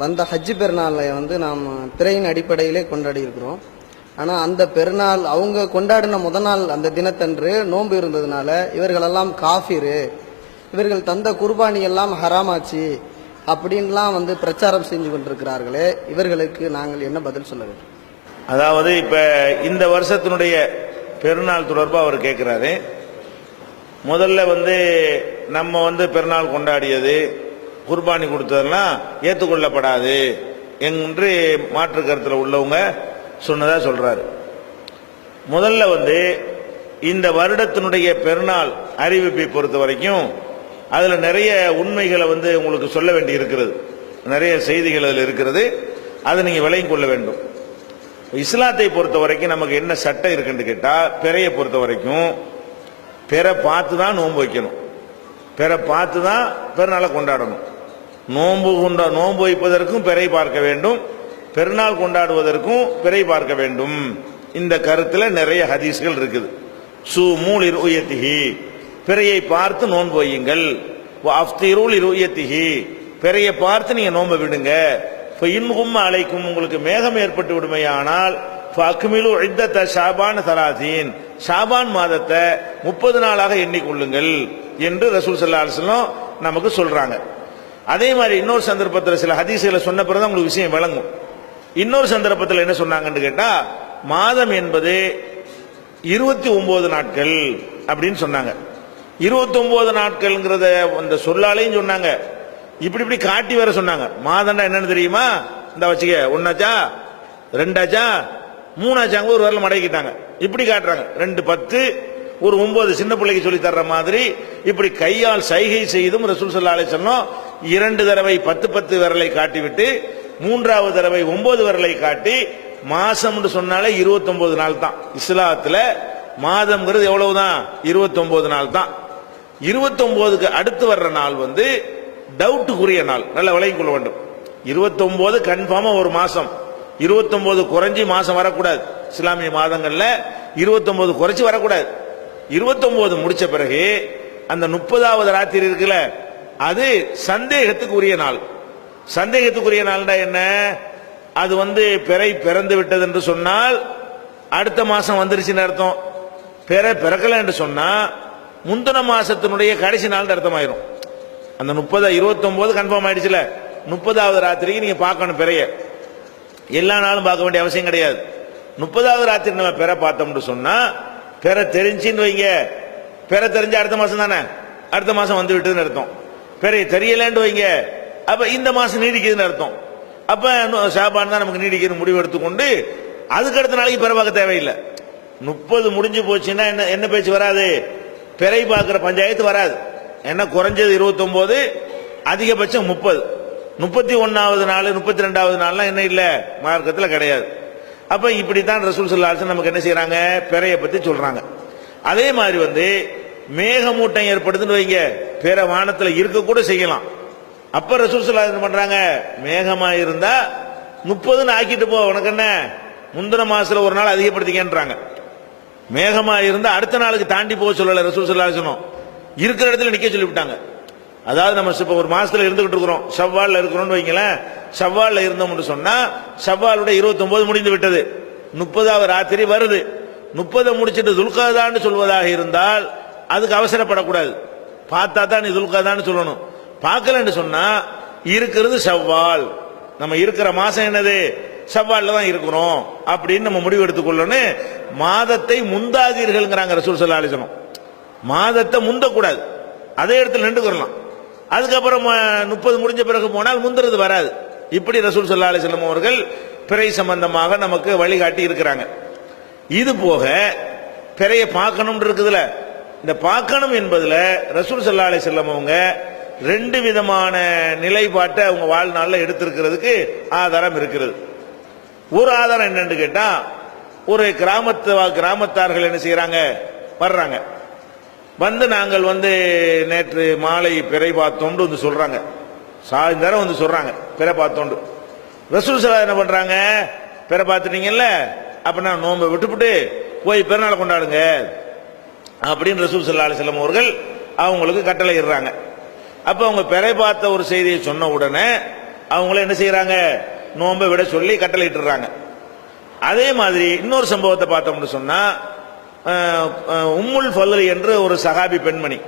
வந்த ஹஜ்ஜு பெருநாளை வந்து நாம் பிறையின் அடிப்படையிலே கொண்டாடி இருக்கிறோம். ஆனால் அந்த பெருநாள் அவங்க கொண்டாடின நாள் அந்த தினத்தன்று நோன்பு இருந்ததுனால இவர்களெல்லாம் காஃபிரு, இவர்கள் தந்த குர்பானி எல்லாம் ஹராமாச்சு அப்படின்லாம் வந்து பிரச்சாரம் செஞ்சு கொண்டிருக்கிறார்களே, இவர்களுக்கு நாங்கள் என்ன பதில் சொல்ல வேண்டும்? அதாவது இப்ப இந்த வருஷத்தினுடைய பெருநாள் தொடர்பாக அவர் கேட்கிறாரு. முதல்ல வந்து நம்ம வந்து பெருநாள் கொண்டாடியது குர்பானி கொடுத்ததெல்லாம் ஏற்றுக்கொள்ளப்படாது என்று மாற்று கருத்தில் உள்ளவங்க சொன்னதா சொல்றாரு. முதல்ல வந்து இந்த வருடத்தினுடைய பெருநாள் அறிவிப்பை பொறுத்த வரைக்கும் அதுல நிறைய உண்மைகளை வந்து உங்களுக்கு சொல்ல வேண்டி இருக்கிறது, நிறைய செய்திகள் அதில் இருக்கிறது, அதை நீங்க விளங்கிக் கொள்ள வேண்டும். இஸ்லாத்தை பொறுத்த வரைக்கும் நமக்கு என்ன சட்டம் இருக்குன்னு கேட்டா, பிறையை பொறுத்த வரைக்கும் பிறை பார்த்து தான் நோன்பு வைக்கணும், பிறை பார்த்து தான் பெருநாளை கொண்டாடணும். நோன்பு வைப்பதற்கும் பிறை பார்க்க வேண்டும், பெருநாள் கொண்டாடுவதற்கும் பிறை பார்க்க வேண்டும். இந்த கருத்துல நிறைய ஹதீஸ்கள் இருக்குது. சூமூல் இருயத்திஹி, பிறையை பார்த்து நோன்பு வையுங்கள். அஃப்திருல் இருயத்திஹி, பிறையை பார்த்து நீங்க நோன்பு விடுங்க. இன்கும் அலைக்கும், உங்களுக்கு மேகம் ஏற்பட்டு விடுமையானால் ஃபக்மிலு இத்தத ஷாபான் தலாதீன், ஷாபான் மாதத்தை 30 நாளாக எண்ணிக்கொள்ளுங்கள் என்று ரசூல் ஸல்லல்லாஹு அலைஹி வஸல்லம் நமக்கு சொல்றாங்க. அதே மாதிரி இன்னொரு சந்தர்ப்பத்தில் சில ஹதீஸ்களை சொன்ன பிறகு உங்களுக்கு விஷயம் விளங்கும். இன்னொரு சந்தர்ப்பத்தில் என்ன சொன்னாங்கன்னு கேட்டா, மாதம் என்பது 29 நாட்கள் அப்படின்னு சொன்னாங்க. 29 நாட்கள்ங்கிறத அந்த சொல்லாலையும் சொன்னாங்க, இப்படி இப்படி காட்டி வேற சொன்னாங்க. மாதம்னா என்னன்னு தெரியுமா? இந்த வச்சுக்க, 1ஆச்சா 2ஆச்சா 3ஆச்சாங்க, ஒரு வரல மடக்கிட்டாங்க, இப்படி காட்டுறாங்க. 2 10 ஒரு 9 சின்ன பிள்ளைக்கு சொல்லி தர்ற மாதிரி இப்படி கையால் சைகை செய்தும் ரசூல் ஸல்லல்லாஹு அலைஹி வஸல்லம் 2 தடவை 10 10 விரலை காட்டிவிட்டு 3வது தடவை 9 விரலை காட்டி, மாசம் சொன்னாலே 29 நாள் தான். இஸ்லாத்துல மாதம்ங்கிறது எவ்வளவுதான்? 29 நாள் தான். 29க்கு அடுத்து வர்ற நாள் வந்து டவுட்டுக்குரிய நாள், நல்ல விளங்கிக் கொள்ள வேண்டும். 29 கன்ஃபார்மா ஒரு மாசம், 29 குறைஞ்சி மாசம் வரக்கூடாது. இஸ்லாமிய மாதங்கள்ல 29 குறைச்சி வரக்கூடாது. 29 முடிச்ச பிறகு அந்த 30வது ராத்திரி இருக்குல்ல, அது சந்தேகத்துக்குரிய நாள். சந்தேகத்துக்குரிய நாள்டா என்ன? அது வந்து பிறை பிறந்து விட்டது என்று சொன்னால் அடுத்த மாசம் வந்துருச்சுன்னு அர்த்தம். பிறை பிறக்கல என்று சொன்னா முந்தின மாசத்தினுடைய கடைசி நாள் அர்த்தமாயிரும். அந்த 29 கன்ஃபார்ம் ஆயிடுச்சுல, 30வது ராத்திரிக்கு நீங்க பார்க்கணும் பிறைய. எல்லா நாளும் பார்க்க வேண்டிய அவசியம் கிடையாது. 30வது ராத்திரி நம்ம பிறை பார்த்தோம்னு சொன்னா, பிறை தெரிஞ்சுன்னு வைங்க, பிறை தெரிஞ்ச அடுத்த மாசம் தானே, அடுத்த மாசம் வந்து விட்டுதுன்னு அர்த்தம். பிறை தெரியலன்னு வைங்க, அப்ப இந்த மாசம் நீடிக்குதுன்னு அர்த்தம். அப்ப ஷாபான் தான் நமக்கு நீடிக்கிறது முடிவு எடுத்துக்கொண்டு அதுக்கு அடுத்த நாளைக்கு பிறை பார்க்க தேவையில்லை. 30 முடிஞ்சு போச்சுன்னா என்ன பேச்சு வராது? பிறை பார்க்கிற பஞ்சாயத்து வராது. என்ன குறைஞ்சது 29, அதிகபட்சம் 30. 31வது நாள் 32வது நாள்லாம் என்ன இல்ல, மார்க்கத்தில் கிடையாது. அப்ப இப்படித்தான் ரசூல் ஸல்லல்லாஹு அலைஹி வஸல்லம் நமக்கு என்ன செய்யறாங்க, பிறைய பத்தி சொல்றாங்க. அதே மாதிரி வந்து மேகமூட்டம் ஏற்படுதுன்னு வைங்க, பிற வானத்துல இருக்க கூட செய்யலாம். அப்ப ரசூல் ஸல்லல்லாஹு அலைஹி வஸல்லம் பண்றாங்க, மேகமா இருந்தா 30ன்னு ஆக்கிட்டு போ, உனக்கு என்ன, முந்தின மாசத்துல ஒரு நாள் அதிகப்படுத்திக்கன்றாங்க. மேகமா இருந்தா அடுத்த நாளுக்கு தாண்டி போக சொல்லல ரசூல் ஸல்லல்லாஹு அலைஹி வஸல்லம், இருக்கிற இடத்துல நிக்க சொல்லிவிட்டாங்க. அதாவது நம்ம இப்ப ஒரு மாசத்துல இருந்துகிட்டு இருக்கிறோம், ஷவ்வால்ல இருக்கிறோம்னு வைங்களேன், ஷவ்வால்ல இருந்தோம்னு சொன்னா ஷவ்வாலுடைய 29 முடிந்து விட்டது, 30வது ராத்திரி வருது. 30 முடிச்சிட்டு துல்கதான்னு சொல்வதாக இருந்தால் அதுக்கு அவசரப்படக்கூடாது. பார்த்தா தான் நீ துல்கதான்னு சொல்லணும். பார்க்கலன்னு சொன்னா இருக்கிறது ஷவ்வால், நம்ம இருக்கிற மாசம் என்னது, ஷவ்வால்ல தான் இருக்கிறோம் அப்படின்னு நம்ம முடிவு எடுத்துக்கொள்ளணும். மாதத்தை முந்தாதீர்கள்ங்கிறாங்க ரசூல் ஸல்லல்லாஹு அலைஹி வஸல்லம். மாதத்தை முந்தக்கூடாது, அதே இடத்துல நின்றுக்கிறலாம். அதுக்கப்புறம் 30 முடிஞ்ச பிறகு போனால் முந்துறது வராது. இப்படி ரசூல் ஸல்லல்லாஹு அலைஹி வஸல்லம் அவர்கள் பிறை சம்பந்தமாக நமக்கு வழிகாட்டி இருக்கிறாங்க. இது போக பிறையை பார்க்கணும் இருக்குதுல, இந்த பார்க்கணும் என்பதுல ரசூல் ஸல்லல்லாஹு அலைஹி வஸல்லம் அவங்க 2 விதமான நிலைப்பாட்டை அவங்க வாழ்நாளில் எடுத்திருக்கிறதுக்கு ஆதாரம் இருக்கிறது. ஒரு ஆதாரம் என்னன்னு கேட்டா, ஒரு கிராமத்தார்கள் என்ன செய்யறாங்க, வர்றாங்க, வந்து நாங்கள் வந்து நேற்று மாலை பிறை பார்த்தோம்னு வந்து சொல்றாங்க, சாயந்தரம் வந்து சொல்றாங்க பிறை பார்த்தோண்டு. ரசூல் ஸல்லல்லாஹு என்ன பண்றாங்க, பிறை பார்த்துட்டீங்கல்ல, அப்ப நான் நோன்பை விட்டுவிட்டு போய் பெருநாளை கொண்டாடுங்க அப்படின்னு ரசூல் ஸல்லல்லாஹு அலைஹி வஸல்லம் அவர்கள் அவங்களுக்கு கட்டளை இடுறாங்க. அப்ப அவங்க பிறை பார்த்த ஒரு செய்தியை சொன்ன உடனே அவங்கள என்ன செய்யறாங்க, நோன்பை விட சொல்லி கட்டளையிட்டுறாங்க. அதே மாதிரி இன்னொரு சம்பவத்தை பார்த்தோம்னு சொன்னா, உம்முல் ஃபضல் என்று ஒரு சஹாபி பெண்மணி,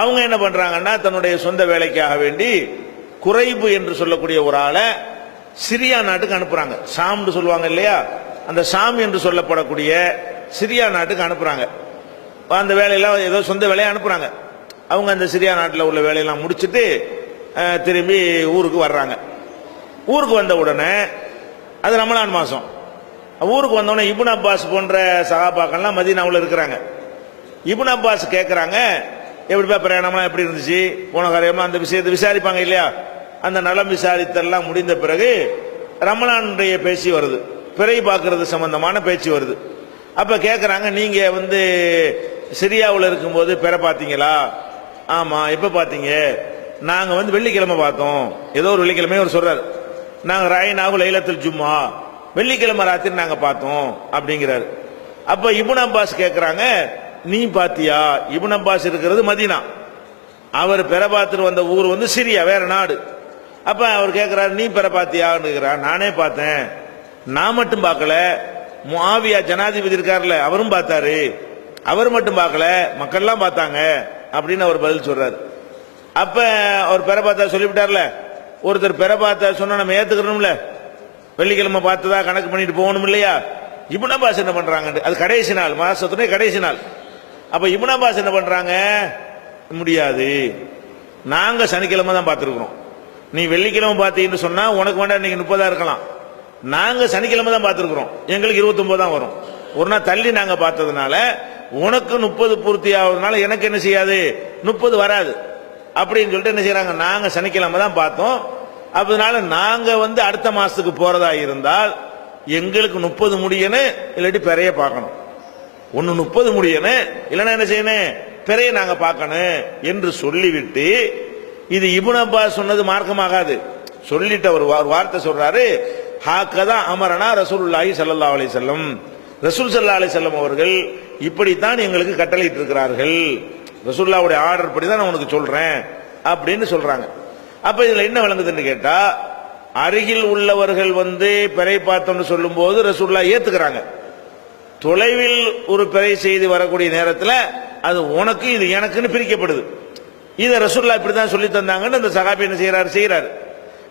அவங்க என்ன பண்றாங்கன்னா தன்னுடைய சொந்த வேலைக்காக வேண்டி குறைபு என்று சொல்லக்கூடிய ஒரு ஆளை சிரியா நாட்டுக்கு அனுப்புறாங்க. ஷாம்னு சொல்லுவாங்க இல்லையா, அந்த ஷாம் என்று சொல்லப்படக்கூடிய சிரியா நாட்டுக்கு அனுப்புறாங்க. அந்த வேலையெல்லாம் ஏதோ சொந்த வேலையை அனுப்புறாங்க. அவங்க அந்த சிரியா நாட்டில் உள்ள வேலையெல்லாம் முடிச்சுட்டு திரும்பி ஊருக்கு வர்றாங்க. ஊருக்கு வந்த உடனே அது ரமலான் மாசம். ஊருக்கு வந்தோடனே இப்னு அப்பாஸ் போன்ற சஹாபாக்கள்லாம் மதீனாவுல இருக்கிறாங்க. இப்னு அப்பாஸ் கேட்கறாங்க, எப்படிப்பா பிரயாணம்லாம் எப்படி இருந்துச்சு, போன காரியமா அந்த விஷயத்தை விசாரிப்பாங்க இல்லையா. அந்த நலம் விசாரித்தெல்லாம் முடிந்த பிறகு ரமலானுடைய பேச்சு வருது, பிறை பார்க்கறது சம்பந்தமான பேச்சு வருது. அப்ப கேட்கறாங்க, நீங்க சிரியாவில் இருக்கும்போது பிற பார்த்தீங்களா? ஆமா. எப்ப பார்த்தீங்க? நாங்க வெள்ளிக்கிழமை பார்த்தோம். ஏதோ ஒரு வெள்ளிக்கிழமை அவர் சொல்றாரு, நாங்க ராயினாவு லைலத்துல் ஜும்மா, வெள்ளிக்கிழமை ராத்திரி நாங்க பார்த்தோம் அப்படிங்கிறாரு. அப்ப இப்னு அப்பாஸ் கேட்கறாங்க, நீ பாத்தியா? இப்னு அப்பாஸ் இருக்கிறது மதீனா, அவர் பெற பார்த்துட்டு வந்த ஊர் சிரியா, வேற நாடு. அப்ப அவர் கேட்கிறாரு, நீ பெற பாத்தியான்னு கேட்கிறார். நானே பார்த்தேன். நான் மட்டும் பார்க்கல, முஆவியா ஜனாதிபதி இருக்காருல்ல, அவரும் பார்த்தாரு. அவர் மட்டும் பார்க்கல, மக்கள்லாம் பார்த்தாங்க அப்படின்னு அவர் பதில் சொல்றாரு. அப்ப அவர் பெற பார்த்தா சொல்லிவிட்டார்ல, ஒருத்தர் பெற பார்த்தா சொன்னா நம்ம ஏத்துக்கணும்ல, வெள்ளிக்கிழமை பார்த்ததா கணக்கு பண்ணிட்டு போகணும் இல்லையா. இப்னு அப்பாஸ் என்ன பண்றாங்க, அது கடைசி நாள், மாசத்துடைய கடைசி நாள். அப்ப இப்னு அப்பாஸ் என்ன பண்றாங்க, முடியாது, நாங்க சனிக்கிழமை தான் பார்த்திருக்கிறோம். நீ வெள்ளிக்கிழமை பார்த்தீங்கன்னு சொன்னா உனக்கு வேண்டாம், இன்னைக்கு 30 இருக்கலாம். நாங்க சனிக்கிழமை தான் பார்த்திருக்கிறோம், எங்களுக்கு 29 தான் வரும். ஒரு நாள் தள்ளி நாங்க பார்த்ததுனால உனக்கு 30 பூர்த்தி ஆகுறதுனால எனக்கு என்ன செய்யாது, 30 வராது அப்படின்னு சொல்லிட்டு என்ன செய்யறாங்க, நாங்க சனிக்கிழமை தான் பார்த்தோம். அதனால நாங்க அடுத்த மாசத்துக்கு போறதா இருந்தால் எங்களுக்கு 30 முடியணும், இல்லாட்டி பிறைய பார்க்கணும். ஒன்னு 30 முடியணும், இல்லைன்னா என்ன செய்யணும், பிறைய நாங்க பார்க்கணும் என்று சொல்லிவிட்டு, இது இப்னு அப்பாஸ் சொன்னது மார்க்கமாகாது. சொல்லிட்டு அவர் வார்த்தை சொல்றாரு, ஹாக்கதா அமரனா ரசூலுல்லாஹி ஸல்லல்லாஹு அலைஹி வஸல்லம், ரசூல் ஸல்லல்லாஹு அலைஹி வஸல்லம் அவர்கள் இப்படித்தான் எங்களுக்கு கட்டளையிட்டு இருக்கிறார்கள், ரசூலுல்லாஹ்வுடைய ஆர்டர் படி தான் நான் உனக்கு சொல்றேன் அப்படின்னு சொல்றாங்க. அப்ப இதுல என்ன விளங்குதுன்னு கேட்டா, அருகில் உள்ளவர்கள் பிறை பார்த்தோம்னு சொல்லும் போது ரசூலுல்லாஹ் ஏத்துக்கிறாங்க. தொலைவில் ஒரு பிறை செய்தி வரக்கூடிய நேரத்தில் அது உனக்கு இது எனக்குன்னு பிரிக்கப்படுது. இதை ரசூலுல்லாஹ் இப்படிதான் சொல்லி தந்தாங்கன்னு அந்த சஹாபி என்ன செய்யறாரு.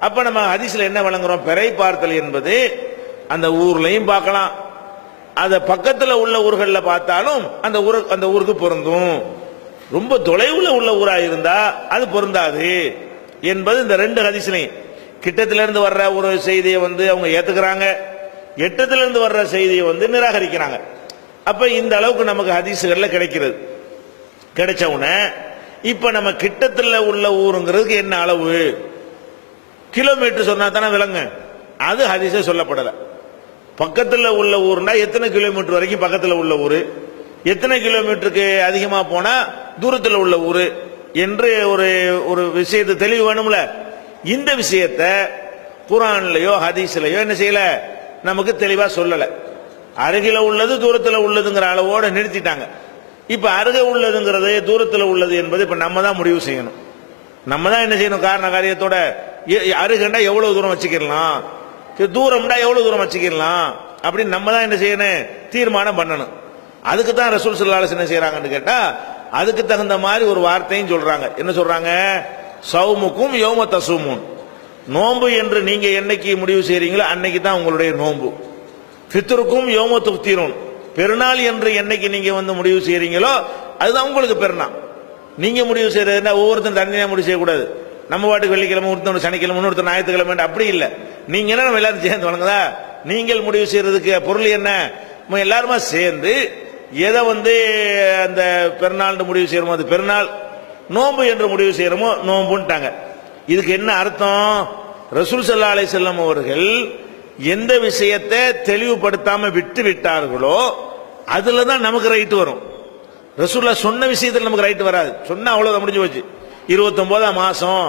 அப்ப நம்ம ஹதீஸ்ல என்ன வழங்குறோம், பிறை பார்த்தல் என்பது அந்த ஊர்லயும் பார்க்கலாம், அத பக்கத்துல உள்ள ஊர்களில் பார்த்தாலும் அந்த ஊருக்கு பொருந்தும். ரொம்ப தொலைவுல உள்ள ஊரா இருந்தா அது பொருந்தாது என்பது இந்த 2 ஹதீஸ்லையும். கிட்டத்தில இருந்து வர்ற ஒரு செய்தியை அவங்க ஏத்துக்கிறாங்க, எட்டத்துல இருந்து வர்ற செய்தியை நிராகரிக்கிறாங்க. அப்ப இந்த அளவுக்கு நமக்கு ஹதீஸ்கள்ல கிடைக்கிறது. கிடைச்ச உடனே இப்ப நம்ம கிட்டத்துல உள்ள ஊருங்கிறதுக்கு என்ன அளவு, கிலோமீட்டர் சொன்னா தானே விளங்க, அது ஹதீஸே சொல்லப்படல. பக்கத்துல உள்ள ஊர்னா எத்தனை கிலோமீட்டர் வரைக்கும் பக்கத்துல உள்ள ஊரு, எத்தனை கிலோமீட்டருக்கு அதிகமா போனா தூரத்தில் உள்ள ஊரு என்று ஒரு விஷயத்தை தெளிவு வேணும்ல. இந்த விஷயத்த குர்ஆன்லயோ ஹதீஸ்லயோ என்ன செய்யல, நமக்கு தெளிவா சொல்லல. அருகில உள்ளது தூரத்தில் உள்ளதுங்கிற அளவோட நிறுத்திட்டாங்க. இப்ப அருகே உள்ளதுங்கிறது தூரத்தில் உள்ளது என்பது இப்ப நம்ம தான் முடிவு செய்யணும். நம்ம தான் என்ன செய்யணும், காரண காரியத்தோட. அருகண்டா எவ்வளவு தூரம் வச்சுக்கலாம், தூரம்டா எவ்வளவு தூரம் வச்சுக்கலாம் அப்படின்னு நம்ம தான் என்ன செய்யணும், தீர்மானம் பண்ணணும். அதுக்கு தான் ரசூல் ஸல்லல்லாஹு அலைஹி வஸல்லம் என்ன செய்யறாங்கன்னு கேட்டா, அதுக்கு தகுந்த மாதிரி ஒரு வார்த்தையும் சொல்றாங்க. என்ன சொல்றாங்க, சௌமுக்கும் யௌம தஸூமுன், நோன்பு என்று நீங்க என்னைக்கு முடிவு செய்றீங்களோ அன்னைக்கு தான் உங்களுடைய நோன்பு. ஃபித்ருக்கும் யௌம துஃப்திரூன், பெருநாள் என்று என்னைக்கு நீங்க முடிவு செய்றீங்களோ அதுதான் உங்களுக்கு பெருநாள். நீங்க முடிவு செய்யறதுன்னா ஒவ்வொருத்தரும் தனியா முடிவு செய்யக்கூடாது. நம்ம பாட்டுக்கு வெள்ளிக்கிழமை, ஒருத்தர் சனிக்கிழமை, ஒருத்தர் ஞாயிற்றுக்கிழமை அப்படி இல்லை. நீங்க என்ன நம்ம எல்லாரும் சேர்ந்து வணங்குதா, நீங்கள் முடிவு செய்யறதுக்கு பொருள் என்ன, எல்லாருமா சேர்ந்து எதை அந்த பெருநாள் முடிவு செய்யறோமோ அது பெருநாள், நோன்பு என்று முடிவு செய்யறோமோ நோன்புட்டாங்க. இதுக்கு என்ன அர்த்தம், ரசூல் ஸல்லல்லாஹு அலைஹி வஸல்லம் அவர்கள் எந்த விஷயத்தை தெளிவுபடுத்தாம விட்டு விட்டார்களோ அதுல தான் நமக்கு ரைட் வரும். ரசூலுல்லாஹ் சொன்ன விஷயத்தில் நமக்கு ரைட் வராது. சொன்னா அவ்வளவுதான், முடிஞ்சு போச்சு. 29ஆம் மாசம்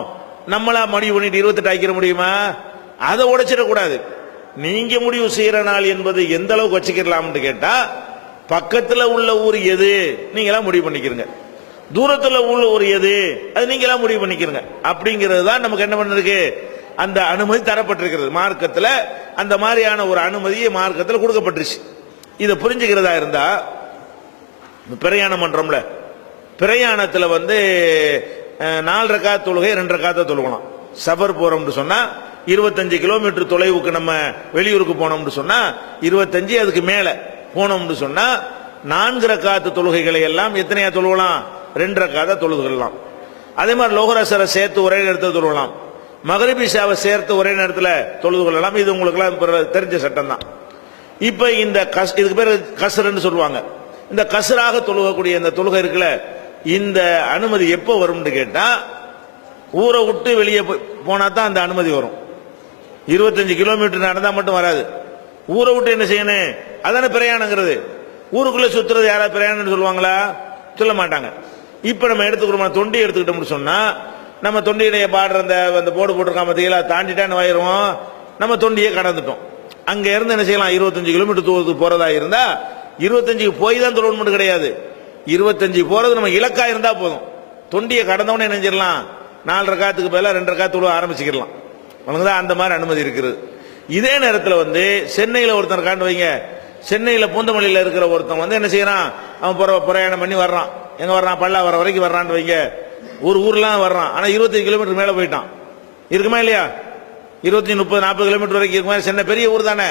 நம்மளா முடிவு பண்ணிட்டு 28 ஆக்கிற முடியுமா, அதை உடைச்சிடக்கூடாது. நீங்க முடிவு செய்யற நாள் என்பது எந்த அளவுக்கு வச்சுக்கலாம்னு கேட்டா, பக்கத்துல உள்ள ஊர் எது நீங்களா முடிவு பண்ணிக்கிறங்க, தூரத்துல உள்ள ஊர் எது அது நீங்களா முடிவு பண்ணிக்கிறங்க. அப்படிங்கிறது தான் நமக்கு என்ன பண்ணிருக்கு, அந்த அனுமதி தரப்பட்டிருக்கிறது மார்க்கத்தில். அந்த மாதிரியான ஒரு அனுமதியை மார்க்கத்தில் கொடுக்கப்பட்டுருச்சு. இதை புரிஞ்சுக்கிறதா இருந்தா பிரயாணம் பண்றோம்ல, பிரயாணத்தில் 4 ரக்காத் தொழுகை 2 ரக்காத்தை தொழுகலாம். சஃபர் போறோம்னு சொன்னா 25 கிலோமீட்டர் தொலைவுக்கு நம்ம வெளியூருக்கு போனோம்னு சொன்னா 25, அதுக்கு மேல போனோம்னு சொன்னா 4 ரக்காத்து தொழுகைகளை எல்லாம் எத்தனையா தொழுகலாம்? 2 ரக்காத்தை தொழுகலாம். அதே மாதிரி லோஹரசரை சேர்த்து ஒரே நேரத்தில் தொழுகலாம். மகரிப் இஷாவை சேர்த்து ஒரே நேரத்தில் தொழுது கொள்ளலாம். இது உங்களுக்கு எல்லாம் தெரிஞ்ச சட்டம் தான். இப்ப இந்த இதுக்கு பேர் கஸ்ருன்னு சொல்லுவாங்க. இந்த கஸ்ராக தொழுகக்கூடிய இந்த தொழுகை இருக்குல்ல, இந்த அனுமதி எப்போ வரும்னு கேட்டா ஊரை விட்டு வெளியே போனா தான் அந்த அனுமதி வரும். 25 கிலோமீட்டர் நடந்தா மட்டும் வராது. ஊரை விட்டு என்ன செய்யணும்? அதான பிரயாணங்கிறது. ஊருக்குள்ள சுத்துறது யாராவது பிரயாணம் சொல்லுவாங்களா? சொல்ல மாட்டாங்க. இப்ப நம்ம எடுத்துக்கிறோம், தொண்டி எடுத்துக்கிட்டோம்னு சொன்னா நம்ம தொண்டியுடைய பாடுற அந்த போர்டு போட்டிருக்காம பார்த்தீங்களா, தாண்டிட்டான்னு வயிறுவோம், நம்ம தொண்டியை கடந்துட்டோம். அங்க இருந்து என்ன செய்யலாம்? 25 கிலோமீட்டர் தூரத்துக்கு போறதா இருந்தா 25 போய் தான் தொழணும் கிடையாது. 25 போறது நம்ம இலக்கா இருந்தா போதும். தொண்டியை கடந்தவனே என்ன செஞ்சிடலாம்? 4 ரக்காத்துக்கு பதிலா 2 ரக்காத்து தொழுவ ஆரம்பிச்சுக்கலாம். அந்த மாதிரி அனுமதி இருக்கிறது. இதே நேரத்தில் சென்னையில் ஒருத்தன் காண்டு வைங்க, சென்னையில் பூந்தமல்லியில் இருக்கிற ஒருத்தன் என்ன செய்யறான்? அவன் பிரயாணம் பண்ணி வர்றான். எங்க வர்றான்? பல்லாவரம் வரைக்கும் வர்றான்னு வைங்க. ஒரு ஊர்லாம் வர்றான். ஆனா 25 கிலோமீட்டர் மேல போயிட்டான். இருக்குமா இல்லையா? 25, 30, 40 கிலோமீட்டர் வரைக்கும் இருக்குமா? சென்னை பெரிய ஊர் தானே.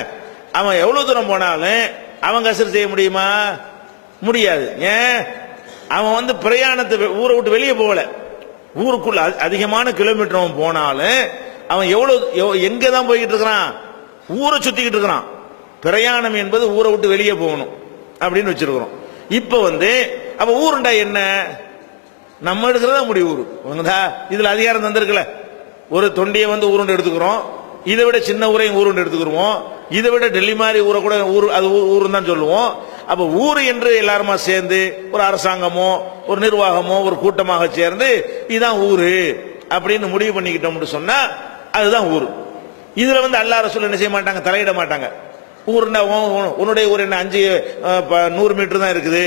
அவன் எவ்வளவு தூரம் போனாலும் அவன் கசர் செய்ய முடியுமா? முடியாது. ஏன்? அவன் பிரயாணத்தை ஊரை விட்டு வெளியே போகல. ஊருக்குள்ள அதிகமான கிலோமீட்டர் அவன் போனாலும் அவன் எங்க தான் போய்கிட்டு இருக்கிறான்? ஊரை சுத்திக்கிட்டு இருக்கிறான். பிரயாணம் என்பது ஊரை விட்டு வெளியே போகணும் அப்படின்னு வச்சிருக்கிறோம். இப்ப அப்ப ஊருண்டா என்ன? நம்ம எடுக்கிறதா முடிவு ஊரு. இதுல அதிகாரம் தந்திருக்கல. ஒரு தொண்டியை ஊருண்டு எடுத்துக்கிறோம். இதை விட சின்ன ஊரையும் ஊருண்டு எடுத்துக்கிறோம். இதை விட டெல்லி மாதிரி ஊரை கூட ஊர், அது ஊருன்னு தான் சொல்லுவோம். அப்ப ஊர் என்று எல்லாருமா சேர்ந்து ஒரு அரசாங்கமோ ஒரு நிர்வாகமோ ஒரு கூட்டமாக சேர்ந்து இதுதான் ஊரு அப்படின்னு முடிவு பண்ணிக்கிட்டோம்னு சொன்னா அதுதான் ஊர். இதுல அல்லாஹ் ரசூல் என்ன செய்ய மாட்டாங்க? தலையிட மாட்டாங்க. ஊர்னா உன்னுடைய ஊர் என்ன 100 மீட்டர் தான் இருக்குது,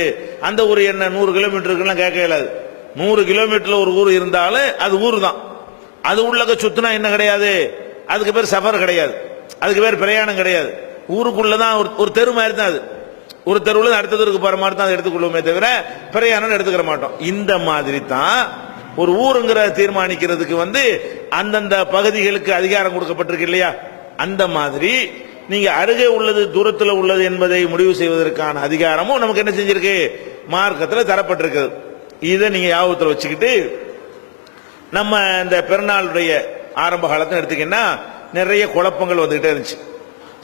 அந்த ஊர் என்ன 100 கிலோமீட்டருக்குலாம் கேட்க இயலாது. 100 கிலோமீட்டர்ல ஒரு ஊர் இருந்தாலும் அது ஊர் தான். அது உள்ளக சுத்தினா என்ன கிடையாது? அதுக்கு பேர் சஃபர் கிடையாது, அதுக்கு பேர் பிரயாணம் கிடையாது. ஊருக்குள்ளதான் ஒரு தெரு மாதிரி தான். அது ஒரு தெருவுல அடுத்த தெருக்கு போற மாதிரி தான் அதை எடுத்துக்கொள்ளுமே தவிர பிரயாணம் எடுத்துக்கிற மாட்டோம். இந்த மாதிரி தான் ஒரு ஊருங்கிற தீர்மானிக்கிறதுக்கு அந்தந்த பகுதிகளுக்கு அதிகாரம் கொடுக்கப்பட்டிருக்கு இல்லையா? அந்த மாதிரி நீங்க அருகே உள்ளது தூரத்தில் உள்ளது என்பதை முடிவு செய்வதற்கான அதிகாரமும் நமக்கு என்ன செஞ்சிருக்கு? மார்க்கத்தில் தரப்பட்டிருக்கு. இதை நீங்க ஞாபகத்தில் வச்சுக்கிட்டு நம்ம இந்த பெருநாளுடைய ஆரம்ப காலத்தில் எடுத்துக்கிட்டா நிறைய குழப்பங்கள் வந்துகிட்டே இருந்துச்சு.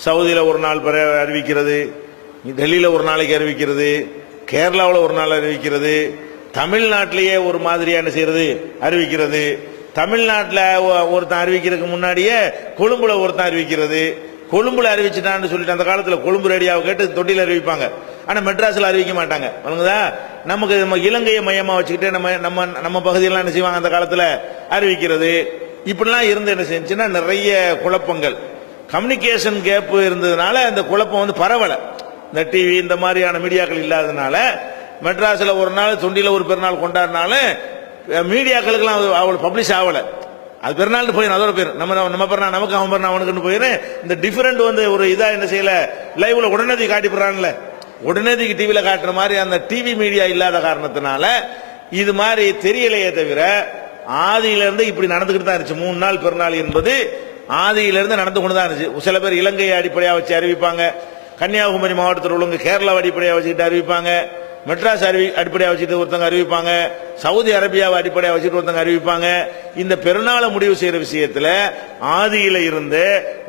சவுதியில ஒரு நாள் அறிவிக்கிறது, டெல்லியில ஒரு நாளைக்கு அறிவிக்கிறது, கேரளாவில் ஒரு நாள் அறிவிக்கிறது, தமிழ்நாட்டிலேயே ஒரு மாதிரியான செய்யறது அறிவிக்கிறது. தமிழ்நாட்டில் ஒருத்தன் அறிவிக்கிறதுக்கு முன்னாடியே கொழும்புல ஒருத்தன் அறிவிக்கிறது. கொழும்புல அறிவிச்சுட்டான்னு சொல்லிட்டு அந்த காலத்தில் கொழும்பு ரேடியோவை கேட்டு தொட்டியில் அறிவிப்பாங்க. ஆனா மெட்ராஸ்ல அறிவிக்க மாட்டாங்க. நமக்கு நம்ம இலங்கையை மையமா வச்சுக்கிட்டு நம்ம பகுதியெல்லாம் என்ன செய்வாங்க? அந்த காலத்தில் அறிவிக்கிறது. இப்படிலாம் இருந்து என்ன செஞ்சுன்னா நிறைய குழப்பங்கள், கம்யூனிகேஷன் கேப் இருந்ததுனால அந்த குழப்பம் பரவல. இந்த டிவி இந்த மாதிரியான மீடியாக்கள் இல்லாததுனால மெட்ராஸ்ல ஒரு நாள், தொண்டியில ஒரு பெருநாள் கொண்டாடினாலும் மீடியாக்களுக்கெல்லாம் அவள் பப்ளிஷ் ஆகல. அது பெருநாள் போயிடும், அதோட பேர் நம்ம பெருநாள் நமக்கு அவன் பெருநாள் அவனுக்குன்னு போயிடும். இந்த டிஃபரெண்ட் ஒரு இதா என்ன செய்யல, லைவ்ல உடனே காட்டிப்படுறான்ல, உடனே டிவியில காட்டுற மாதிரி அந்த டிவி மீடியா இல்லாத காரணத்தினால இது மாதிரி தெரியலையே தவிர ஆதியிலிருந்து இப்படி நடந்துகிட்டு தான் இருந்துச்சு. 3 நாள் பெருநாள் என்பது ஆதியிலிருந்து நடந்து கொண்டு தான் இருந்துச்சு. சில பேர் இலங்கையை அடிப்படையாக வச்சு அறிவிப்பாங்க, கன்னியாகுமரி மாவட்டத்தில் உள்ளவங்க கேரளாவை அடிப்படையாக வச்சுக்கிட்டு அறிவிப்பாங்க, மெட்ராஸ் அடிப்படையாக வச்சுட்டு ஒருத்தங்க அறிவிப்பாங்க, சவுதி அரேபியாவை அடிப்படையாக வச்சுட்டு ஒருத்தங்க அறிவிப்பாங்க. இந்த பெருநாளை முடிவு செய்யற விஷயத்துல ஆதியில இருந்து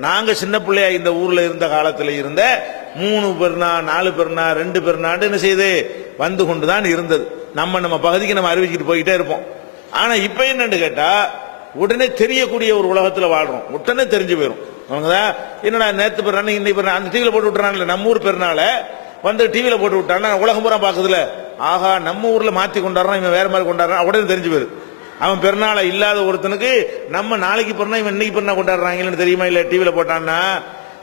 நாங்க சின்ன பிள்ளையா இந்த ஊர்ல இருந்த காலத்துல இருந்த 3 பெருநாள் 4 பெருநாள் 2 பெருநாள் என்ன செய்து வந்து கொண்டுதான் இருந்தது. நம்ம பகுதிக்கு நம்ம அறிவிச்சுட்டு போயிட்டே இருப்போம். ஆனா இப்ப என்னன்னு கேட்டா உடனே தெரியக்கூடிய ஒரு உலகத்துல வாழ்றோம். உடனே தெரிஞ்சு போயிடும். என்னடா நேத்து பெருநாள் இன்னைக்கு பெருநாள் அந்த டிவியில போட்டு விட்டுறான்ல, நம்ம ஊர் பெருநாள டிவியில போட்டு விட்டான்னா உலகம் பூரா பாக்குதுல, ஆகா நம்ம ஊர்ல மாத்தி கொண்டாடுறான், இவன் வேற மாதிரி கொண்டாடுறான், உடனே தெரிஞ்சு போயிரு. அவன் பெருநாளை இல்லாத ஒருத்தனுக்கு நம்ம நாளைக்கு பெருநாள் இவன் இன்னைக்கு பெருநாள் கொண்டாடுறாங்கன்னு தெரியுமா? இல்ல டிவியில போட்டான்னா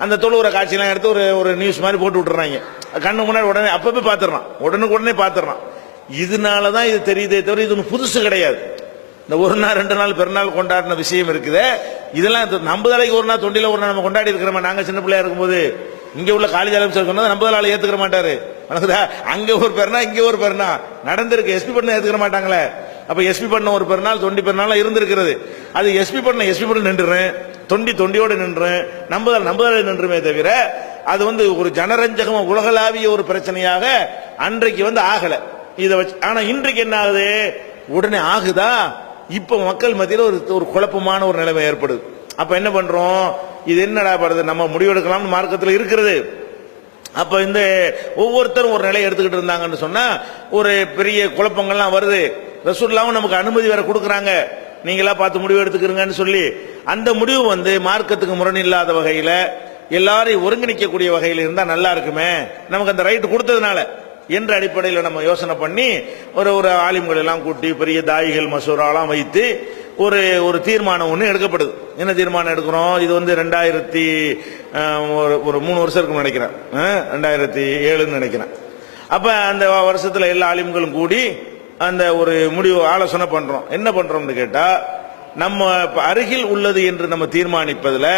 அந்த தொழுவுற காட்சியெல்லாம் எடுத்து ஒரு நியூஸ் மாதிரி போட்டு விட்டுறாங்க. கண்ணு முன்னாடி உடனே அப்பவே பாத்துறான், உடனே பாத்துறான். இதனாலதான் இது தெரியுதே தவிர இது புதுசு கிடையாது. இந்த ஒரு நாள் 2 நாள் பெருநாள் கொண்டாடின விஷயம் இருக்குது. இதெல்லாம் நம்புதலைக்கு ஒரு நாள் தொண்டில ஒரு நாள் நம்ம கொண்டாடி இருக்கிறோமா? நாங்க சின்ன பிள்ளையா இருக்கும்போது இங்க உள்ள காலேஜ் ஆலோசனை சொன்னா நம்புதலால ஏத்துக்கிற மாட்டாரு. அங்க ஒரு பெருனா இங்க ஒரு பெருனா நடந்திருக்கு. எஸ்பி பண்ண ஏத்துக்கிற மாட்டாங்களே. அப்ப எஸ்பி பண்ண ஒரு பெருநாள் தொண்டி பெருநாள் இருந்திருக்கிறது. அது எஸ்பி பண்ண நின்றுறேன், தொண்டியோட நின்றுறேன், நம்புதல் நின்றுமே தவிர அது வந்து ஒரு ஜனரஞ்சகம் உலகளாவிய ஒரு பிரச்சனையாக அன்றைக்கு வந்து ஆகல. இதை வச்சு ஆனா இன்றைக்கு என்ன ஆகுது? உடனே ஆகுதா? இப்ப மக்கள் மத்தியில் ஒரு குழப்பமான ஒரு நிலைமை ஏற்படுது. அப்ப என்ன பண்றோம்? இது என்னடா படுது, நம்ம முடிவெடுக்கலாம்னு மார்க்கத்தில் இருக்கிறது. அப்ப இந்த ஒவ்வொருத்தரும் ஒரு நிலையை எடுத்துக்கிட்டு இருந்தாங்கன்னு சொன்னா ஒரு பெரிய குழப்பங்கள்லாம் வருது. ரசூலுல்லாஹ் நமக்கு அனுமதி வேற கொடுக்கறாங்க, நீங்களா பார்த்து முடிவு எடுத்துக்கிறீங்கன்னு சொல்லி. அந்த முடிவு வந்து மார்க்கத்துக்கு முரண் இல்லாத வகையில எல்லாரையும் ஒருங்கிணைக்கக்கூடிய வகையில் இருந்தா நல்லா இருக்குமே, நமக்கு அந்த ரைட் கொடுத்ததுனால என்ற அடிப்படையில் நம்ம யோசனை பண்ணி ஒரு ஆலிம்கள் எல்லாம் கூட்டி பெரிய தாயிகள் மசூராலாம் வைத்து ஒரு தீர்மானம் ஒன்று எடுக்கப்படுது. என்ன தீர்மானம் எடுக்கிறோம்? இது வந்து 3 வருஷம் இருக்குன்னு நினைக்கிறேன், 2007 நினைக்கிறேன். அப்ப அந்த வருஷத்துல எல்லா ஆலிம்களும் கூடி அந்த ஒரு முடிவு ஆலோசனை பண்றோம். என்ன பண்றோம்னு கேட்டா, நம்ம அருகில் உள்ளது என்று நம்ம தீர்மானிப்பதுல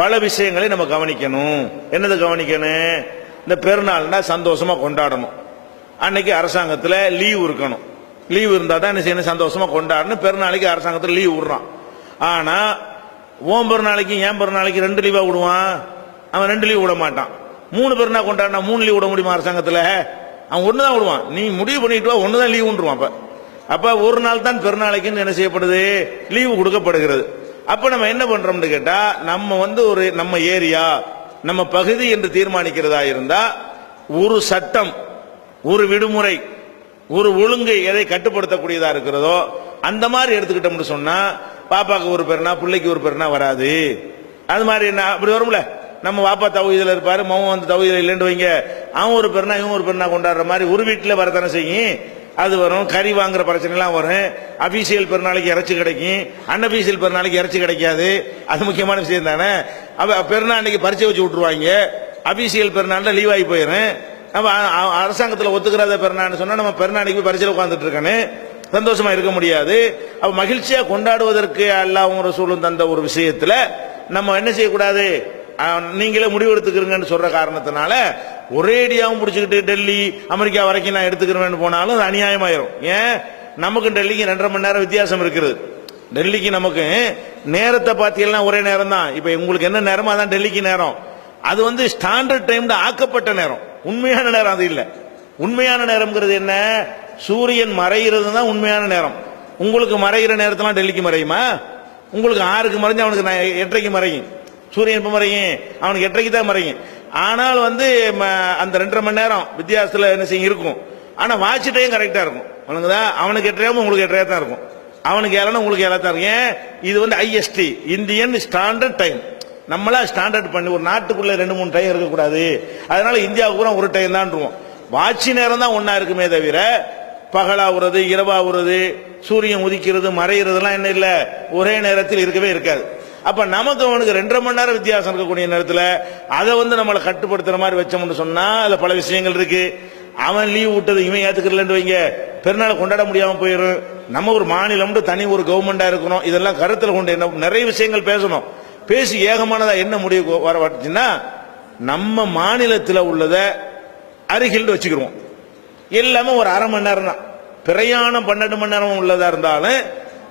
பல விஷயங்களை நம்ம கவனிக்கணும். என்னது கவனிக்கணும்? இந்த பெருநாள்னா சந்தோஷமா கொண்டாடணும். அன்னைக்கு அரசாங்கத்தில் லீவ் இருக்கணும். லீவ் இருந்தா தான் என்ன செய்யணும்? சந்தோஷமா கொண்டாடணும். பெருநாளைக்கு அரசாங்கத்தில் லீவ் விடுறான். ஆனா ஓம் பெருநாளைக்கு ஏன் பெருநாளைக்கு 2 லீவா விடுவான்? அவன் 2 லீவ் விட மாட்டான். 3 பெருநாள் கொண்டாடினா 3 லீவ் விட முடியுமா அரசாங்கத்தில்? அவன் 1 தான் விடுவான். நீ முடிவு பண்ணிட்டு வா, 1 தான் லீவ் விட்டுருவான். அப்ப ஒரு நாள் தான் பெருநாளைக்குன்னு என்ன செய்யப்படுது? லீவு கொடுக்கப்படுகிறது. அப்ப நம்ம என்ன பண்றோம்னு கேட்டா, நம்ம வந்து நம்ம ஏரியா நம்ம பகுதி என்று தீர்மானிக்கிறதா இருந்தா ஒரு சட்டம், ஒரு விடுமுறை, ஒரு ஒழுங்கை எதை கட்டுப்படுத்தக்கூடியதா இருக்கிறதோ அந்த மாதிரி எடுத்துக்கிட்டோம்னு சொன்னா பாப்பாக்கு ஒரு பெருனா பிள்ளைக்கு ஒரு பெருனா வராது. அது மாதிரி என்ன அப்படி வரும்ல? நம்ம பாப்பா தௌஹீதுல இருப்பாரு, மவன் வந்து தௌஹீதுல இல்லைன்னு வைங்க, அவன் ஒரு பெருனா இவன் ஒரு பெருனா கொண்டாடுற மாதிரி ஒரு வீட்டில் வரத்தானே செய்யும். அது வரும். கறி வாங்குற பிரச்சனை எல்லாம் வரும். அபிஷியல் பெருநாளைக்கு இறைச்சி கிடைக்கும், அன்அபிஷியல் பெருநாளைக்கு இறைச்சி கிடைக்காது. அது முக்கியமான விஷயம் தானே. பெருநாள் அன்னைக்கு பரிச்சை வச்சு விட்டுருவாங்க, அபிஷியல் பெருநாள்ல லீவ் ஆகி போயிடும். நம்ம அரசாங்கத்தில் ஒத்துக்கிறத பெருநாள்னு சொன்னா நம்ம பெருநாளைக்கு போய் பரிச்சையில் உட்கார்ந்துட்டு இருக்கேன்னு சந்தோஷமா இருக்க முடியாது. அப்ப மகிழ்ச்சியா கொண்டாடுவதற்கு அல்லாஹ்வும் ரசூலும் தந்த ஒரு விஷயத்துல நம்ம என்ன செய்யக்கூடாது? நீங்களே முடிவு எடுத்துக்கிறீங்கன்னு சொல்ற காரணத்தினால ஒரேடியாவும் பிடிச்சிக்கிட்டு டெல்லி அமெரிக்கா வரைக்கும் நான் எடுத்துக்கிறேன்னு போனாலும் அது அநியாயமாயிரும். ஏன்? நமக்கு டெல்லிக்கு 2.5 மணி நேரம் வித்தியாசம் இருக்கிறது. டெல்லிக்கு நமக்கு நேரத்தை பார்த்தீங்கன்னா ஒரே நேரம் தான். இப்ப உங்களுக்கு என்ன நேரமோ அதான் டெல்லிக்கு நேரம். அது வந்து ஸ்டாண்டர்ட் டைம்ல ஆக்கப்பட்ட நேரம், உண்மையான நேரம் அது இல்ல. உண்மையான நேரம்ங்கிறது என்ன? சூரியன் மறைகிறது தான் உண்மையான நேரம். உங்களுக்கு மறைகிற நேரத்தெல்லாம் டெல்லிக்கு மறையுமா? உங்களுக்கு 6க்கு மறைஞ்சு அவனுக்கு 8:30க்கு மறையும். சூரியன் எப்ப மறையும்? அவனுக்கு 8:30க்கு தான் மறையும். ஆனால் வந்து அந்த 2.5 மணி நேரம் வித்தியாசத்தில் என்ன செய்யும் இருக்கும். ஆனா வாட்ச் டைம் கரெக்டா இருக்கும். அவனுக்கு 8:30 உங்களுக்கு 8:30 தான் இருக்கும். அவனுக்கு 7 உங்களுக்கு 7 தான் இருக்கும். ஏன்? இது வந்து ஐஎஸ்டி, இந்தியன் ஸ்டாண்டர்ட் டைம். நம்மளா ஸ்டாண்டர்ட் பண்ணி ஒரு நாட்டுக்குள்ள 2-3 டைம் இருக்கக்கூடாது. அதனால இந்தியாவுக்கு கூட ஒரு டைம் தான் இருக்கும். வாட்சி நேரம் தான் ஒன்னா இருக்குமே தவிர பகலாவுறது இரவாவுறது சூரியன் உதிக்கிறது மறைகிறதுலாம் என்ன இல்ல ஒரே நேரத்தில் இருக்கவே இருக்காது. அப்ப நமக்கு அவனுக்கு 2.5 மணி நேரம் வித்தியாசம் இருக்கக்கூடிய நேரத்தில் அதை வந்து நம்மளை கட்டுப்படுத்துற மாதிரி வச்சோம்னு சொன்னா அதுல பல விஷயங்கள் இருக்கு. அவன் லீவ் விட்டது இவன் ஏத்துக்கலன்னு வைங்க, பெருநாள் கொண்டாட முடியாம போயிடும். நம்ம ஒரு மாநிலம் தனி ஒரு கவர்மெண்டா இருக்கணும். இதெல்லாம் கருத்துல கொண்டு என்ன நிறைய விஷயங்கள் பேசணும். பேசி ஏகமானதா என்ன முடிவு வரவச்சுன்னா, நம்ம மாநிலத்தில் உள்ளத அருகில் வச்சுக்கிறோம். எல்லாமே ஒரு 1/2 மணி நேரம் தான். பிரயாணம் 12 மணி நேரம் உள்ளதா இருந்தாலும்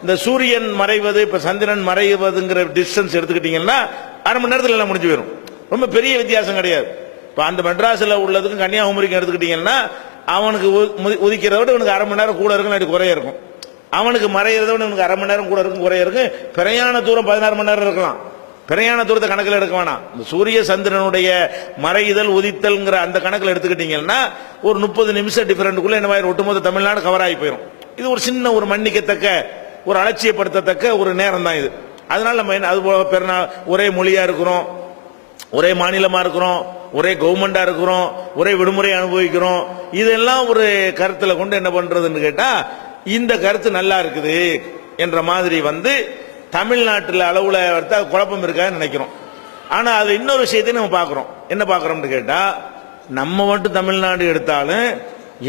இந்த சூரியன் மறைவது இப்ப சந்திரன் மறைவதுங்கிற டிஸ்டன்ஸ் எடுத்துக்கிட்டீங்கன்னா 1/2 மணி நேரத்தில் எல்லாம் முடிஞ்சு போயிடும். ரொம்ப பெரிய வித்தியாசம் கிடையாது. இப்ப அந்த மெட்ராஸ்ல உள்ளதுக்கும் கன்னியாகுமரிக்கும் எடுத்துக்கிட்டீங்கன்னா அவனுக்கு உதிக்கிறத விட உனக்கு 1/2 மணி நேரம் கூட இருக்கும், குறைய இருக்கும். அவனுக்கு மறைகிறத விட உனக்கு 1/2 மணி நேரம் கூட இருக்கும், குறைய இருக்கும். பிரயாண தூரம் 16 மணி நேரம் இருக்கலாம். பிரயாண தூரத்தை கணக்கில் எடுக்க வேணாம். இந்த சூரிய சந்திரனுடைய மறைதல் உதித்தல்ங்கிற அந்த கணக்கில் எடுத்துக்கிட்டீங்கன்னா ஒரு 30 நிமிஷம் டிஃபரெண்ட்டுக்குள்ள என்ன மாதிரி ஒட்டுமொத்த தமிழ்நாடு கவர் ஆகி போயிடும். இது ஒரு சின்ன ஒரு மன்னிக்கத்தக்க ஒரு அலட்சியப்படுத்தத்தக்க ஒரு நேரம் தான் இது. அதனால நம்ம என்ன அது போல பெருநாள் ஒரே மொழியா இருக்கிறோம், ஒரே மாநிலமா இருக்கிறோம், ஒரே கவர்மெண்டா இருக்கிறோம், ஒரே விடுமுறை அனுபவிக்கிறோம். இதெல்லாம் ஒரு கருத்துல கொண்டு என்ன பண்றதுன்னு கேட்டா இந்த கருத்து நல்லா இருக்குது என்ற மாதிரி வந்து தமிழ்நாட்டில் அளவுல குழப்பம் இருக்கான்னு நினைக்கிறோம். ஆனா அது இன்னொரு விஷயத்தையும் நம்ம பார்க்கிறோம். என்ன பார்க்கிறோம்னு கேட்டா, நம்ம மட்டும் தமிழ்நாடு எடுத்தாலும்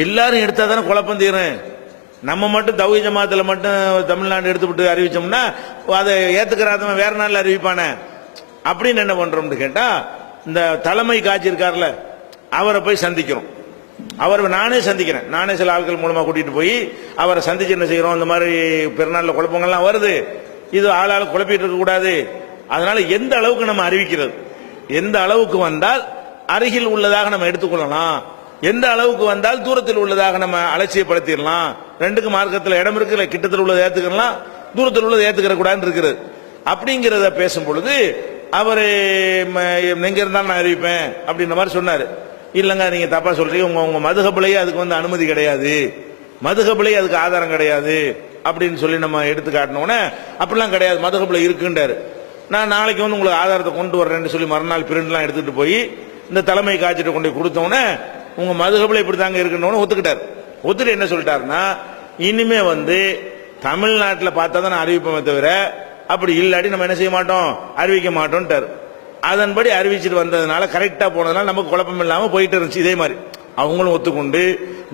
எல்லாரும் எடுத்தா தானே குழப்பம் தீரும். நம்ம மட்டும் தௌஹீத் ஜமாத்துல மட்டும் தமிழ்நாடு எடுத்துவிட்டு அறிவிச்சோம்னா அதை ஏத்துக்கிறாதவன் வேற நாள்ல அறிவிப்பானே அப்படின்னு என்ன பண்றோம்னு கேட்டா, இந்த தலைமை காட்சி இருக்கார்ல அவரை போய் சந்திக்கிறோம். அவரை நானே சந்திக்கிறேன். நானே சில ஆட்கள் மூலமா கூட்டிட்டு போய் அவரை சந்திச்சு என்ன செய்யறோம், இந்த மாதிரி பெருநாள்ல குழப்பங்கள்லாம் வருது, இது ஆளாளு குழப்பிட்டு இருக்க கூடாது. அதனால எந்த அளவுக்கு நம்ம அறிவிக்கிறது, எந்த அளவுக்கு வந்தால் அருகில் உள்ளதாக நம்ம எடுத்துக்கொள்ளலாம், எந்த அளவுக்கு வந்தால் தூரத்தில் உள்ளதாக நம்ம அலட்சியப்படுத்திடலாம். ரெண்டுக்கு மார்க்கத்தில் இடம் இருக்குல்ல, கிட்டத்தில் உள்ளதை ஏத்துக்கலாம், தூரத்தில் உள்ளதை ஏத்துக்கிற கூடாதுன்னு இருக்குது. அப்படிங்கிறத பேசும் பொழுது அவரு எங்க இருந்தாலும் நான் அறிவிப்பேன் அப்படின்ற மாதிரி சொன்னாரு. இல்லங்க நீங்க தப்பா சொல்றீங்க, உங்க மதுஹபிலேயே அதுக்கு வந்து அனுமதி கிடையாது, மதுஹபிலேயே அதுக்கு ஆதாரம் கிடையாது அப்படின்னு சொல்லி நம்ம எடுத்து காட்டினோன்னே, அப்படிலாம் கிடையாது மதுஹபில இருக்குன்றாரு. நான் நாளைக்கு வந்து உங்களுக்கு ஆதாரத்தை கொண்டு வர்றேன்னு சொல்லி மறுநாள் பிரிண்ட்லாம் எடுத்துட்டு போய் இந்த தலைமை காட்சிட்டு கொண்டு கொடுத்தோன்னே, உங்க மதுஹபில இப்படி தாங்க இருக்குன்னு ஒத்துக்கிட்டார். ஒத்துட்டு என்ன சொல்லிட்டாருன்னா, இனிமே வந்து தமிழ்நாட்டில் பார்த்தா தான் நான் அறிவிப்போமே தவிர அப்படி இல்லாட்டி நம்ம என்ன செய்ய மாட்டோம், அறிவிக்க மாட்டோம்ட்டார். அதன்படி அறிவிச்சிட்டு வந்ததுனால கரெக்டா போனதுனால நமக்கு குழப்பம் இல்லாம போயிட்டு இருந்துச்சு. இதே மாதிரி அவங்களும் ஒத்துக்கொண்டு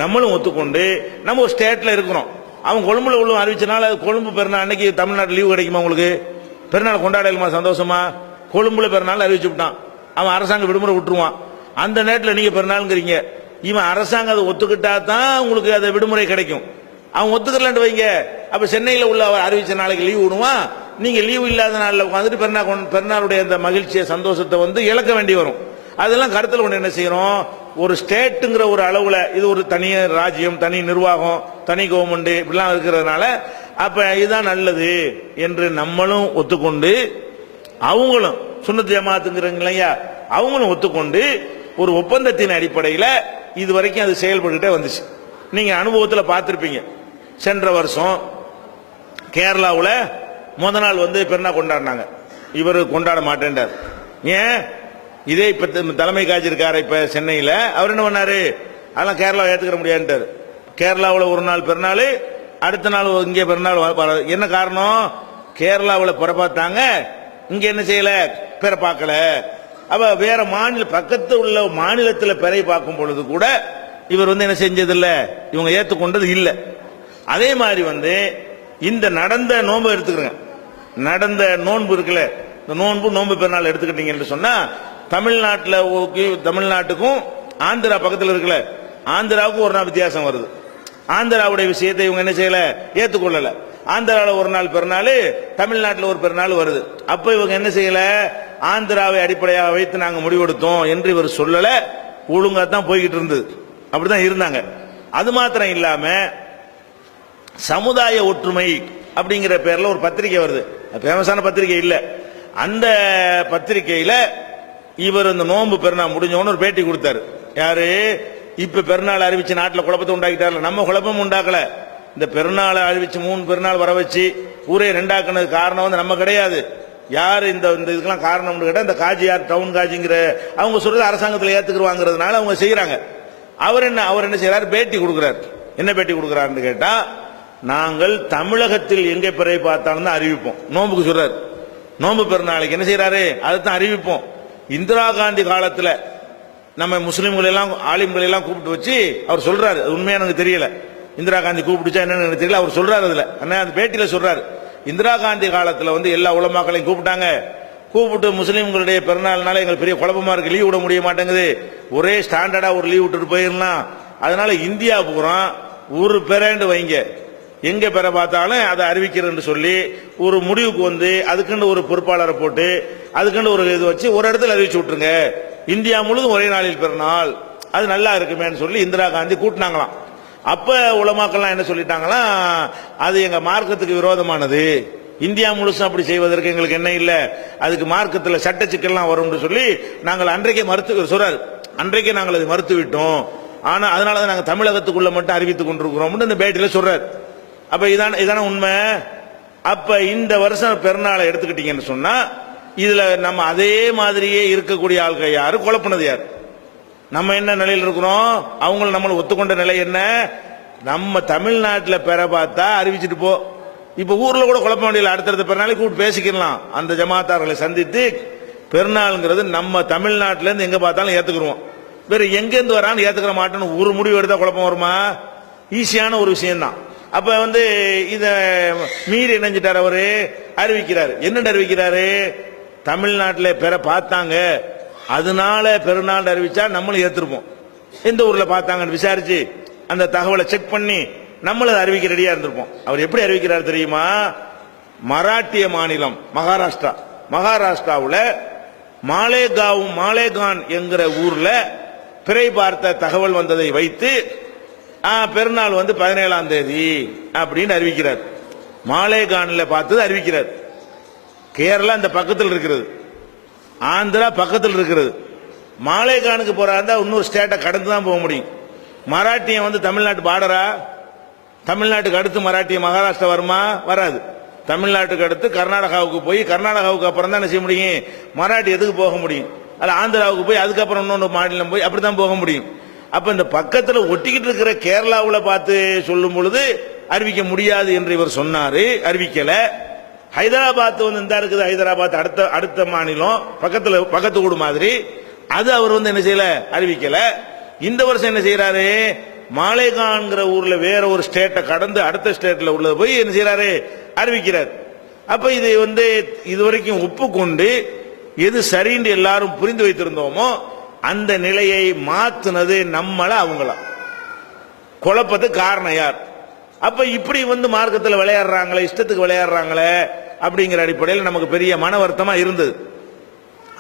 நம்மளும் ஒத்துக்கொண்டு நம்ம ஒரு ஸ்டேட்ல இருக்கிறோம். அவன் கொழும்புல உள்ள அறிவிச்சனால கொழும்பு பெருநாள் அன்னைக்கு தமிழ்நாட்டில் லீவு கிடைக்குமா உங்களுக்கு? பெருநாள் கொண்டாடலுமா சந்தோஷமா? கொழும்புல பெருநாள் அறிவிச்சு விட்டான், அவன் அரசாங்க விடுமுறை விட்டுருவான். அந்த நேரத்தில் நீங்க பெருநாள்ங்கிறீங்க. இவன் அரசாங்கம் அதை ஒத்துக்கிட்டா தான் உங்களுக்கு அது விடுமுறை கிடைக்கும். அவன் ஒத்துக்கலான்னு வைங்க, அப்ப சென்னையில் உள்ள அறிவிச்ச நாளைக்கு லீவு விடுவான், நீங்க லீவு இல்லாத நாளில் உட்காந்துட்டு பெருநாளுடைய அந்த மகிழ்ச்சியை சந்தோஷத்தை வந்து இழக்க வேண்டி வரும். அதெல்லாம் கருத்தில் கொண்டு என்ன செய்யறோம், ஒரு ஸ்டேட்டுங்கிற ஒரு அளவுல இது ஒரு தனி ராஜ்யம், தனி நிர்வாகம், தனி கவர்மெண்ட் இப்படிலாம் இருக்கிறதுனால அப்ப இதுதான் நல்லது என்று நம்மளும் ஒத்துக்கொண்டு அவங்களும் சுன்னத் ஜமாத்துங்கிறீங்க இல்லையா, அவங்களும் ஒத்துக்கொண்டு ஒரு ஒப்பந்தத்தின் அடிப்படையில் இது வரைக்கும் அது செயல்பட்டுட்டே வந்துச்சு. நீங்க அனுபவத்தில் பார்த்திருப்பீங்க. சென்ற வருஷம் கேரளாவில் முத நாள் வந்து பெருநாள் கொண்டாடினாங்க, இவர் கொண்டாட மாட்டேன்டார். ஏன்? இதே இப்ப தலைமை காட்சி இருக்காரு இப்ப சென்னையில், அவர் என்ன பண்ணாரு, அதெல்லாம் கேரளாவை ஏத்துக்கிற முடியாதுட்டாரு. கேரளாவில் ஒரு நாள் பெருநாள், அடுத்த நாள் இங்கே பெருநாள். என்ன காரணம்? கேரளாவில் பிற பார்த்தாங்க, இங்க என்ன செய்யல, பிற பார்க்கல. அப்ப வேற மாநில பக்கத்து உள்ள மாநிலத்தில் பிறை பார்க்கும் பொழுது கூட இவர் வந்து என்ன செஞ்சதில்ல, இவங்க ஏத்துக்கொண்டது இல்லை. அதே மாதிரி வந்து இந்த நடந்த நோன்பு எடுத்துக்கிறேன், நடந்த நோன்பு இருக்குல்ல, இந்த நோன்பு பெருநாள் எடுத்துக்கிட்டீங்கன்னு சொன்னா, தமிழ்நாட்டுக்கும் ஆந்திரா பக்கத்தில் இருக்குல்ல, ஆந்திராவுக்கும் ஒரு நாள் வித்தியாசம் வருது. ஆந்திராவுடைய விஷயத்தை இவங்க என்ன செய்யல, ஏத்துக்கொள்ளல. ஆந்திராவில் ஒரு நாள் பெருநாள், தமிழ்நாட்டில் ஒரு பெருநாள் வருது. அப்ப இவங்க என்ன செய்யல, ஆந்திராவை அடிப்படையாக வைத்து நாங்க முடிவெடுத்தோம் என்று இவர் சொல்லல, ஒழுங்கா தான் போய்கிட்டு இருந்தது, அப்படிதான் இருந்தாங்க. அது மாத்திரம் இல்லாம சமுதாய ஒற்றுமை அப்படிங்கிற பேர்ல ஒரு பத்திரிகை வருது, ஃபேமஸான பத்திரிகை இல்ல. அந்த பத்திரிகையில இவர் இந்த நோன்பு பெருநாள் முடிஞ்சவொன்னு ஒரு பேட்டி கொடுத்தாரு. யாரு? இப்ப பெருநாள் அறிவிச்சு நாட்டில் குழப்பத்தை உண்டாக்கிட்டார்ல, நம்ம குழப்பம் உண்டாக்கல. இந்த பெருநாளை அறிவிச்சு 3 பெருநாள் வர வச்சு ஊரே ரெண்டாக்குனது காரணம் வந்து நம்ம கிடையாது. யார் இந்த இதுக்கெல்லாம் காரணம்னு கேட்டா, இந்த காஜி யார், டவுன் காஜிங்கிற அவங்க சொல்றது அரசாங்கத்தில் ஏத்துக்குவாங்கிறதுனால அவங்க செய்யறாங்க. அவர் என்ன செய்யறாரு, பேட்டி கொடுக்கிறார். என்ன பேட்டி கொடுக்கிறாருன்னு கேட்டா, நாங்கள் தமிழகத்தில் எங்கே பிறை பார்த்தாலும் தான் அறிவிப்போம். நோம்புக்கு சொல்றாரு, நோம்பு பெருநாளைக்கு என்ன செய்யறாரு, அதைத்தான் அறிவிப்போம். இந்திரா காந்தி காலத்துல நம்ம முஸ்லிம்கள் எல்லாம் ஆலிம்கள் எல்லாம் கூப்பிட்டு வச்சு அவர் சொல்றாரு, அது உண்மையா எனக்கு தெரியல, இந்திரா காந்தி கூப்பிட்டுச்சா என்னன்னு எனக்கு தெரியல, அவர் சொல்றாரு அதுல, அந்த பேட்டியில சொல்றாரு, இந்திரா காந்தி காலத்துல வந்து எல்லா உலமாக்களையும் கூப்பிட்டாங்க, கூப்பிட்டு முஸ்லிம்களுடைய பெருநாள்னால எங்களுக்கு பெரிய குழப்பமா இருக்கு, லீவ் விட முடிய மாட்டேங்குது, ஒரே ஸ்டாண்டர்டா ஒரு லீவ் விட்டுட்டு போயிடலாம், அதனால இந்தியா பூரா ஒரு பெறேண்டு வைங்க, எங்க பெற பார்த்தாலும் அதை அறிவிக்கிறேன்னு சொல்லி ஒரு முடிவுக்கு வந்து அதுக்குன்னு ஒரு பொறுப்பாளரை போட்டு அதுக்குன்னு ஒரு இது வச்சு ஒரு இடத்துல அறிவிச்சு விட்டுருங்க, இந்தியா முழுவதும் ஒரே நாளில் பெருநாள், அது நல்லா இருக்குமேன்னு சொல்லி இந்திரா காந்தி கூட்டினாங்களாம். அப்ப உலமாக்கெல்லாம் என்ன சொல்லிட்டாங்களா, அது எங்க மார்க்கத்துக்கு விரோதமானது, இந்தியா முழுசும் அப்படி செய்வதற்கு எங்களுக்கு என்ன இல்லை, அதுக்கு மார்க்கத்தில் சட்ட சிக்கல்லாம் வரும்னு சொல்லி நாங்கள் அன்றைக்கே சொல்றாரு, அன்றைக்கே நாங்கள் அதை மறுத்து விட்டோம், ஆனா அதனாலதான் நாங்கள் தமிழகத்துக்குள்ள மட்டும் அறிவித்துக் கொண்டிருக்கிறோம் இந்த பேட்டியில சொல்றாரு. அப்ப இதான உண்மை. அப்ப இந்த வருஷம் பெருநாளை எடுத்துக்கிட்டீங்கன்னு சொன்னா, இதுல நம்ம அதே மாதிரியே இருக்கக்கூடிய ஆள்கள் யாரு, குழப்பினது யாரு, நம்ம என்ன நிலையில் இருக்கிறோம், அவங்க நம்மளை ஒத்துக்கொண்ட நிலை என்ன, நம்ம தமிழ்நாட்டில் பெற பார்த்தா அறிவிச்சுட்டு போ, இப்ப ஊர்ல கூட குழப்ப வேண்டியல, அடுத்தடுத்த பெருநாளை கூப்பிட்டு பேசிக்கலாம், அந்த ஜமாத்தார்களை சந்தித்து பெருநாள்ங்கிறது நம்ம தமிழ்நாட்டில இருந்து எங்க பார்த்தாலும் ஏத்துக்கிறோம், வேற எங்க இருந்து வரான்னு ஏத்துக்கிற மாட்டோம்னு ஒரு முடிவு எடுத்தா குழப்பம் வருமா? ஈஸியான ஒரு விஷயம் தான். அப்ப வந்து இத மீறி இணைஞ்சிட்டார், அவரு அறிவிக்கிறாரு. என்ன அறிவிக்கிறாரு? தமிழ்நாட்டில் பெற பார்த்தாங்க, அதனால பெருநாள் அறிவிச்சா நம்மளும் ஏத்திருப்போம். எந்த ஊர்ல பார்த்தாங்கன்னு விசாரிச்சு அந்த தகவலை செக் பண்ணி நம்மளும் அறிவிக்க ரெடியா இருந்திருப்போம். அவர் எப்படி அறிவிக்கிறார் தெரியுமா? மராட்டிய மாநிலம் மகாராஷ்டிராவுல மாலேகான் என்கிற ஊர்ல பிறை பார்த்த தகவல் வந்ததை வைத்து பெருநாள் வந்து 17ஆம் தேதி அப்படின்னு அறிவிக்கிறார். மாலேகான்ல பார்த்தது அறிவிக்கிறார். கேரளா இந்த பக்கத்தில் இருக்கிறது, ஆந்திரா பக்கத்தில் இருக்கிறது. மாலேகானுக்கு போறாருந்தா இன்னொரு ஸ்டேட்டை கடந்து தான் போக முடியும். மராட்டியம் வந்து தமிழ்நாட்டு பார்டரா? தமிழ்நாட்டுக்கு அடுத்து மராட்டிய மகாராஷ்டிரா வருமா? வராது. தமிழ்நாட்டுக்கு அடுத்து கர்நாடகாவுக்கு போய் கர்நாடகாவுக்கு அப்புறம் தான் என்ன செய்ய முடியும்? மராட்டியத்துக்கு போக முடியும். அல்ல ஆந்திராவுக்கு போய் அதுக்கப்புறம் இன்னொன்று மாநிலம் போய் அப்படித்தான் போக முடியும். அப்ப இந்த பக்கத்தில் ஒட்டிக்கிட்டு இருக்கிற கேரளாவில் பார்த்து சொல்லும் பொழுது அறிவிக்க முடியாது என்று இவர் சொன்னாரு, அறிவிக்கல. ஹைதராபாத் வந்து இந்த இருக்குது, ஹைதராபாத் அடுத்த மாநிலம் பக்கத்து ஊடு மாதிரி, அது அவர் வந்து என்ன செய்யல, அறிவிக்கல. இந்த வருஷம் என்ன செய்யறாரு? மாலேகான்ங்கிற ஊர்ல வேற ஒரு ஸ்டேட்டை கடந்து அடுத்த ஸ்டேட்ல உள்ளது போய் என்ன செய்யறாரு? அறிவிக்கிறார். அப்ப இது வந்து இதுவரைக்கும் ஒப்புக்கொண்டு எது சரின்னு எல்லாரும் புரிந்து வைத்திருந்தோமோ அந்த நிலையை மாத்துனது நம்மள அவங்களா? குழப்பத்துக்கு காரணம் யார்? அப்ப இப்படி வந்து மார்க்கத்தில் விளையாடுறாங்களே, இஷ்டத்துக்கு விளையாடுறாங்களே அப்படிங்கிற அடிப்படையில் நமக்கு பெரிய மன வருத்தமா இருந்தது.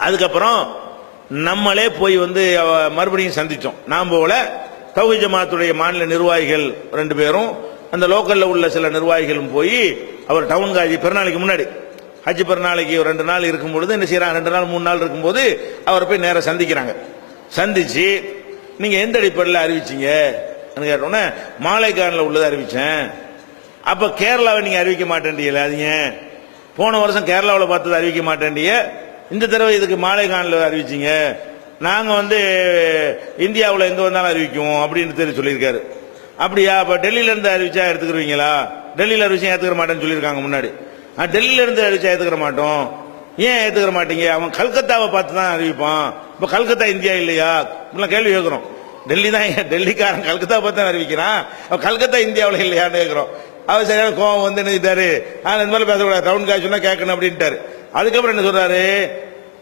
அதுக்கப்புறம் நம்மளே போய் வந்து மறுபடியும் சந்திச்சோம். நாம் போல தௌஹீத் ஜமாத்துடைய மாநில நிர்வாகிகள் 2 பேரும் அந்த லோக்கல்ல உள்ள சில நிர்வாகிகளும் போய் அவர் டவுன் காஜி பெருநாளைக்கு முன்னாடி ஹஜ் பெருநாளைக்கு 2 நாள் இருக்கும் பொழுது என்ன செய்யறாங்க, 2 நாள் 3 நாள் இருக்கும்போது அவர் போய் நேரம் சந்திக்கிறாங்க. சந்திச்சு நீங்க எந்த அடிப்படையில் அறிவிச்சீங்க கேட்டோன்னே மாலேகான்ல உள்ளதை அறிவிச்சேன். அப்ப கேரளாவை நீங்க அறிவிக்க மாட்டேன்டியல, அது ஏன்? போன வருஷம் கேரளாவில் பார்த்தது அறிவிக்க மாட்டேன்டிய, இந்த தடவை இதுக்கு மாலேகான்ல அறிவிச்சீங்க. நாங்க வந்து இந்தியாவில் எங்க வந்தாலும் அறிவிக்குவோம் அப்படின்னு தெரிவி சொல்லியிருக்காரு. அப்படியா? அப்ப டெல்லியில இருந்து அறிவிச்சா எடுத்துக்கிறீங்களா? டெல்லியில அறிவிச்சா ஏத்துக்கிற மாட்டேன்னு சொல்லியிருக்காங்க முன்னாடி. டெல்லியில இருந்து அறிவிச்சா ஏத்துக்கிற மாட்டோம். ஏன் ஏத்துக்கிற மாட்டீங்க? அவன் கல்கத்தாவை பார்த்து தான் அறிவிப்பான். இப்ப கல்கத்தா இந்தியா இல்லையா? கேள்வி கேட்கிறோம். டெல்லி தான், டெல்லிக்காரன் கல்கத்தா பார்த்து தான் அறிவிக்கிறான், கல்கத்தா இந்தியாவில் இல்லையான்னு கேட்கிறோம். அவர் சரியான கோவம் வந்து என்ன செய்தாரு, இந்த மாதிரி பேசக்கூடாது, டவுன் காசு சொன்னா கேட்கணும் அப்படின்ட்டாரு. அதுக்கப்புறம் என்ன சொல்றாரு?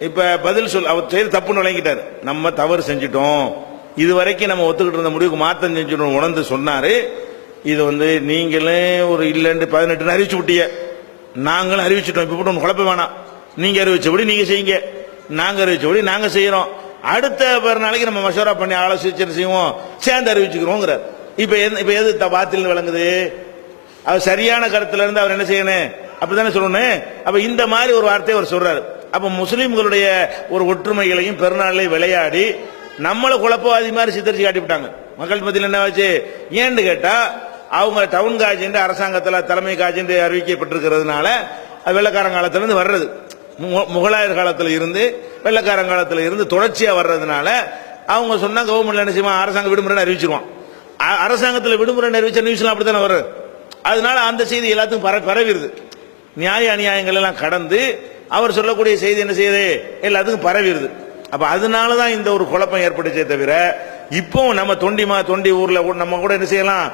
இப்ப பதில் சொல், அவர் செய்து தப்புன்னு விளங்கிட்டாரு. நம்ம தவறு செஞ்சிட்டோம், இது வரைக்கும் நம்ம ஒத்துக்கிட்டு இருந்த முடிவுக்கு மாற்றம் செஞ்சிட்டோம் உணர்ந்து சொன்னாரு. இது வந்து நீங்களே ஒரு இல்லைன்னு 18 அறிவிச்சு விட்டீங்க, நாங்களும் அறிவிச்சிட்டோம். இப்ப போட்டு குழப்ப வேணாம், நீங்க அறிவிச்சபடி நீங்க செய்யுங்க, நாங்க அறிவிச்சபடி நாங்க செய்யறோம். அடுத்த நாளைக்கு நம்ம மசோரா பண்ணி ஆலோசிச்சு செய்வோம், சேர்ந்து அறிவிச்சுக்கிறோம். இப்ப எது பாத்தில் விளங்குது? அவர் சரியான கருத்துல இருந்து அவர் என்ன செய்யணும், அப்படித்தானே சொல்லணும். அப்ப இந்த மாதிரி ஒரு வார்த்தையை அவர் சொல்றாரு. அப்ப முஸ்லிம்களுடைய ஒரு ஒற்றுமைகளையும் பெருநாளையும் விளையாடி நம்மள குழப்பவாதி மாதிரி சித்தரிச்சு காட்டிவிட்டாங்க. மக்கள் மத்தியில் என்ன ஆச்சு ஏன்னு கேட்டா, அவங்க டவுன் காஜ் என்று அரசாங்கத்தில் தலைமை காஜ் என்று அறிவிக்கப்பட்டிருக்கிறதுனால வெள்ளக்காரன் காலத்திலிருந்து வர்றது, முகலாயர் காலத்தில் இருந்து வெள்ளக்காரன் காலத்தில் இருந்து தொடர்ச்சியா வர்றதுனால அவங்க சொன்னா கவர்மெண்ட்ல என்ன செய்வான், அரசாங்க விடுமுறை அறிவிச்சிருவான். அரசாங்கத்தில் விடுமுறை அறிவிச்ச நியூஸ்லாம் அப்படித்தானே வரும். அதனால அந்த செய்தி எல்லாத்துக்கும் பரவிடுது. நியாய அநியாயங்கள் எல்லாம் கடந்து அவர் சொல்லக்கூடிய செய்தி என்ன செய்யுது, எல்லாத்துக்கும் பரவிடுது. அப்ப அதனாலதான் இந்த ஒரு குழப்பம் ஏற்பட்டுச்சே தவிர, இப்போ நம்ம தொண்டி ஊர்ல நம்ம கூட என்ன செய்யலாம்,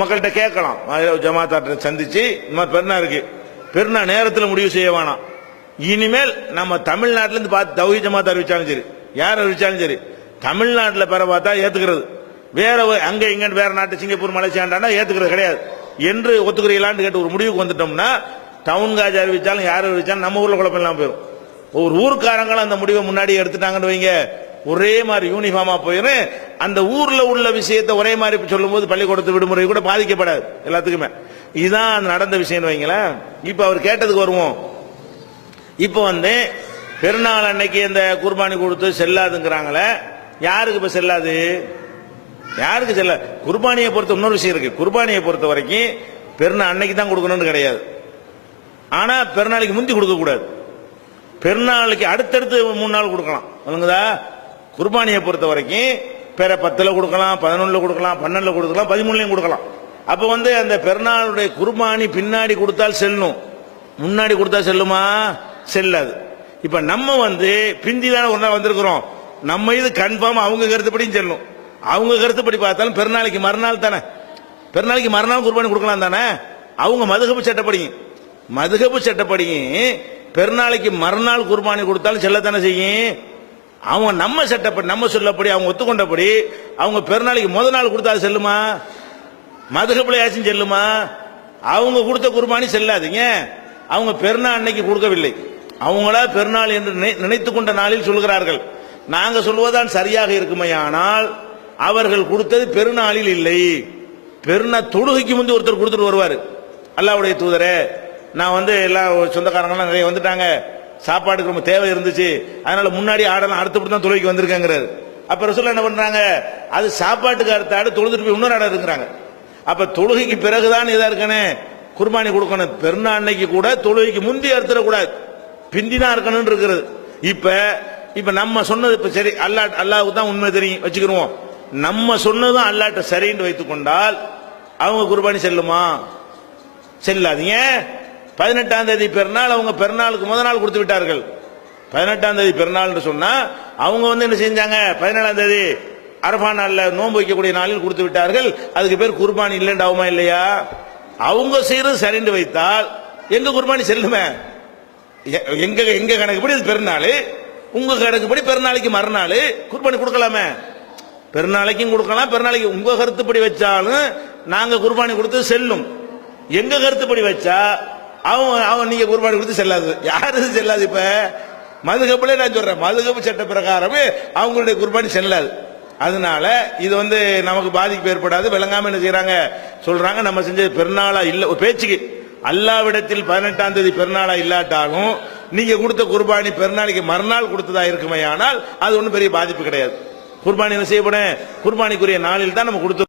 மக்கள்கிட்ட கேட்கலாம். ஜமாத்தாட்ட சந்திச்சு இந்த மாதிரி பெருநா இருக்கு, பெருநா நேரத்தில் முடிவு செய்ய வேணாம். இனிமேல் நம்ம தமிழ்நாட்டில இருந்து பார்த்து தௌஹீத் ஜமாத் அறிவிச்சாலும் சரி, யார் அறிவிச்சாலும் சரி, தமிழ்நாட்டில் பெற பார்த்தா ஏத்துக்கிறது, வேற அங்க இங்க வேற நாட்டு சிங்கப்பூர் மலேசியாண்டா ஏத்துக்கிறது கிடையாது என்று ஒத்துக்கிறீங்களான்னு கேட்டு ஒரு முடிவுக்கு வந்துட்டோம்னா, டவுன் காஜ் அறிவிச்சாலும் யார் அறிவிச்சாலும் நம்ம ஊர்ல குழப்பம் இல்லாம போயிடும். ஒரு ஊருக்காரங்களும் அந்த முடிவை முன்னாடி எடுத்துட்டாங்கன்னு வைங்க, ஒரே மாதிரி யூனிஃபார்மா போயிடும். அந்த ஊர்ல உள்ள விஷயத்தை ஒரே மாதிரி சொல்லும் போது பள்ளிக்கூடத்து விடுமுறை கூட பாதிக்கப்படாது எல்லாத்துக்குமே. இதுதான் நடந்த விஷயம் வைங்களேன். இப்ப அவர் கேட்டதுக்கு வருவோம். இப்ப வந்து பெருநாள் அன்னைக்கு இந்த குர்பானி கொடுத்து செல்லாதுங்கிறாங்களே, யாருக்கு இப்ப செல்லாது, யாருக்கு செல்ல? குர்பானியை பொறுத்த இன்னொரு விஷயம் இருக்கு. குர்பானியை பொறுத்த வரைக்கும் பெருநாள் அன்னைக்கு தான் கொடுக்கணும்னு கிடையாது. ஆனா பெருநாளைக்கு முந்தி கொடுக்க கூடாது, பெருநாளைக்கு அடுத்தடுத்து 3 நாள் கொடுக்கலாம். சொல்லுங்கதா? குர்பானியை பொறுத்த வரைக்கும் பிற 10ல கொடுக்கலாம், 11ல கொடுக்கலாம், 12ல கொடுக்கலாம், 13லையும் கொடுக்கலாம். அப்ப வந்து அந்த பெருநாளுடைய குர்பானி பின்னாடி கொடுத்தால் செல்லும், முன்னாடி கொடுத்தா செல்லுமா? செல்லாது. இப்ப நம்ம வந்து பிந்தி தானே ஒரு நாள் வந்திருக்கிறோம், நம்ம இது கன்ஃபார்ம் அவங்க கருத்துப்படியும் செல்லும். அவங்க கருத்துப்படி பார்த்தாலும் பெருநாளைக்கு மறுநாள் தானே, பெருநாளைக்கு மறுநாள் குர்பானி கொடுக்கலாம் தானே? அவங்க மதுஹபு சட்டப்படி பெருநாளைக்கு மறுநாள் குர்பானி கொடுத்தாலும் செல்லத்தானே செய்யும். அவங்க நம்ம சட்டப்படி நம்ம சொல்லப்படி அவங்க ஒத்துக்கொண்டபடி அவங்க பெருநாளைக்கு முத நாள் கொடுத்தா அது செல்லுமா? மதுஹபுல யாச்சும் செல்லுமா? அவங்க கொடுத்த குர்பானி செல்லாதீங்க. அவங்க பெருநாள் அன்னைக்கு கொடுக்கவில்லை, அவங்களா பெருநாள் என்று நினைத்துக் கொண்ட நாளில் சொல்கிறார்கள். நாங்க சொல்வதுதான் சரியாக இருக்குமையானால் அவர்கள் கொடுத்தது பெருநாளில் இல்லை, பெருநாள் தொழுகைக்கு முந்தி ஒருத்தர் கொடுத்துட்டு வருவார். அல்லாஹ்வுடைய தூதரே, நான் வந்து எல்லா சொந்தக்காரங்களாம் நிறைய வந்துட்டாங்க, சாப்பாடுக்கு ரொம்ப தேவை இருந்துச்சு, அதனால முன்னாடி ஆடலாம் அடுத்தபடி தான் தொழுகைக்கு வந்திருக்காங்கிறாரு. அப்ப ரசூலுல்லாஹ் என்ன பண்றாங்க? அது சாப்பாட்டுக்கு அடுத்த ஆடு தொழுதுட்டு போய் இன்னொரு ஆடு இருக்கிறாங்க. அப்ப தொழுகைக்கு பிறகுதான் இதா இருக்கனே குர்பானி கொடுக்கணும். பெருநாள் அன்னைக்கு கூட தொழுகைக்கு முந்தி அறுத்துடக்கூடாது, பிந்திதான் இருக்கணும் இருக்கிறது. இப்ப நம்ம சொன்னது இப்ப சரி, அல்லாஹ்வுக்கு தான் உண்மை தெரியும் வச்சுக்கிருவோம். நம்ம சொன்னதும் அல்லாஹ்ட்ட சரின்னு வைத்துக் கொண்டால் அவங்க குர்பானி செல்லுமா? செல்லாதீங்க. 18ஆம் தேதி பெருநாள், அவங்க பெருநாளுக்கு முத நாள் கொடுத்து விட்டார்கள். 18ஆம் தேதி பெருநாள் சொன்னா அவங்க வந்து என்ன செஞ்சாங்க? 17ஆம் தேதி அரஃபா நாள்ல நோன்பு வைக்கக்கூடிய நாளில் கொடுத்து விட்டார்கள். அதுக்கு பேர் குர்பானி இல்லைண்டாவுமா இல்லையா? அவங்க செய்யறது சரிந்து வைத்தால் எங்க குர்பானி செல்லுமே? எங்க கணக்குப்படி இது பெருநாள், உங்க கணக்குப்படி பெருநாளைக்கு மறுநாள் குர்பானி கொடுக்கலாமே? பெருநாளைக்கும் கொடுக்கலாம், பெருநாளைக்கு உங்க கருத்துப்படி வச்சாலும் நாங்க குர்பானி கொடுத்து செல்லும். எங்க கருத்துப்படி வச்சா அவன் நீங்க குர்பானி கொடுத்து செல்லாது. யாரு செல்லாது? இப்ப மதுஹபுல நான் சொல்றேன், மதுஹபு சட்ட பிரகாரமே அவங்களுடைய குர்பானி செல்லாது. அதனால இது வந்து நமக்கு பாதிப்பு ஏற்படாது. விளங்காம என்ன செய்யறாங்க? சொல்றாங்க நம்ம செஞ்ச பெருநாளா இல்ல பேச்சுக்கு. அல்லாவிடத்தில் 18ஆம் தேதி பெருநாளா இல்லாட்டாலும் நீங்க கொடுத்த குர்பானி பெருநாளைக்கு மறுநாள் கொடுத்ததா இருக்குமே, ஆனால் அது ஒன்றும் பெரிய பாதிப்பு கிடையாது. குர்பானி என்ன செய்யப்படும்? குர்பானிக்குரிய நாளில் தான் நம்ம கொடுத்து